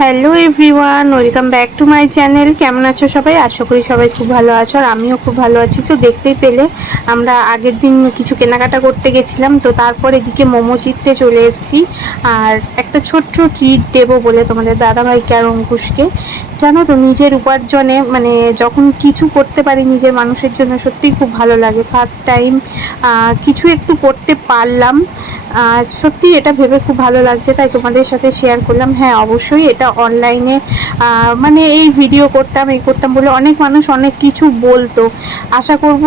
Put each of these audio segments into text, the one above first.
Hello everyone, welcome back to my channel. কেমন আছো সবাই? আশা করি সবাই খুব ভালো আছো, আর আমিও খুব ভালো আছি। তো দেখতেই পেলে আমরা আগের দিন কিছু কেনাকাটা করতে গেছিলাম, তো তারপর এদিকে মোমো চিনতে চলে এসেছি। আর একটা ছোট্ট ট্রিট দেবো বলে তোমাদের দাদাভাইকে আর অঙ্কুশকে। জানো তো, নিজের উপার্জনে মানে যখন কিছু করতে পারি নিজের মানুষের জন্য, সত্যিই খুব ভালো লাগে। ফার্স্ট টাইম কিছু একটু করতে পারলাম, সত্যি এটা ভেবে খুব ভালো লাগছে, তাই তোমাদের সাথে শেয়ার করলাম। হ্যাঁ, অবশ্যই এটা অনলাইনে মানে এই ভিডিও করতাম এই করতাম বলে অনেক মানুষ অনেক কিছু বলতো। আশা করব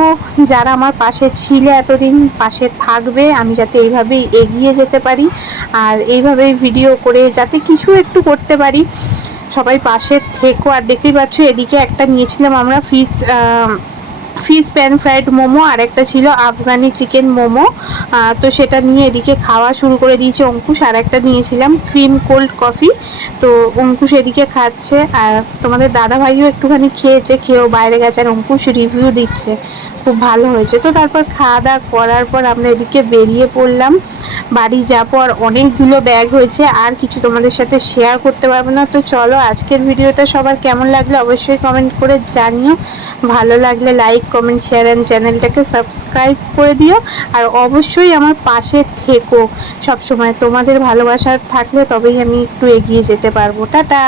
যারা আমার পাশে ছিলে এতদিন, পাশে থাকবে, আমি যাতে এইভাবেই এগিয়ে যেতে পারি আর এইভাবেই ভিডিও করে যাতে কিছু একটু করতে পারি। সবাই পাশে থেকো। আর দেখতেই পাচ্ছ এদিকে একটা নিয়েছিলাম আমরা ফিশ প্যান ফ্রাইড মোমো, আর একটা ছিল আফগানি চিকেন মোমো। তো সেটা নিয়ে এদিকে খাওয়া শুরু করে দিয়েছে অঙ্কুশ। আর একটা নিয়েছিলাম ক্রিম কোল্ড কফি, তো অঙ্কুশ এদিকে খাচ্ছে। আর তোমাদের দাদা ভাইও একটুখানি খেয়েছে, খেয়েও বাইরে গেছে, আর অঙ্কুশ রিভিউ দিচ্ছে খুব ভালো হয়েছে। তো তারপর খাওয়া দাওয়া করার পর আমরা এদিকে বেরিয়ে পড়লাম বাড়ি যাবো। আর অনেকগুলো ব্যাগ হয়েছে, আর কিছু তোমাদের সাথে শেয়ার করতে পারবো না। তো চলো, আজকের ভিডিওটা সবার কেমন লাগলো অবশ্যই কমেন্ট করে জানিও। ভালো লাগলে লাইক কমেন্ট শেয়ার অ্যান্ড চ্যানেলটাকে সাবস্ক্রাইব করে দিও। আর অবশ্যই আমার পাশে থেকো সবসময়। তোমাদের ভালোবাসা থাকলে তবেই আমি একটু এগিয়ে যেতে পারবো। টাটা।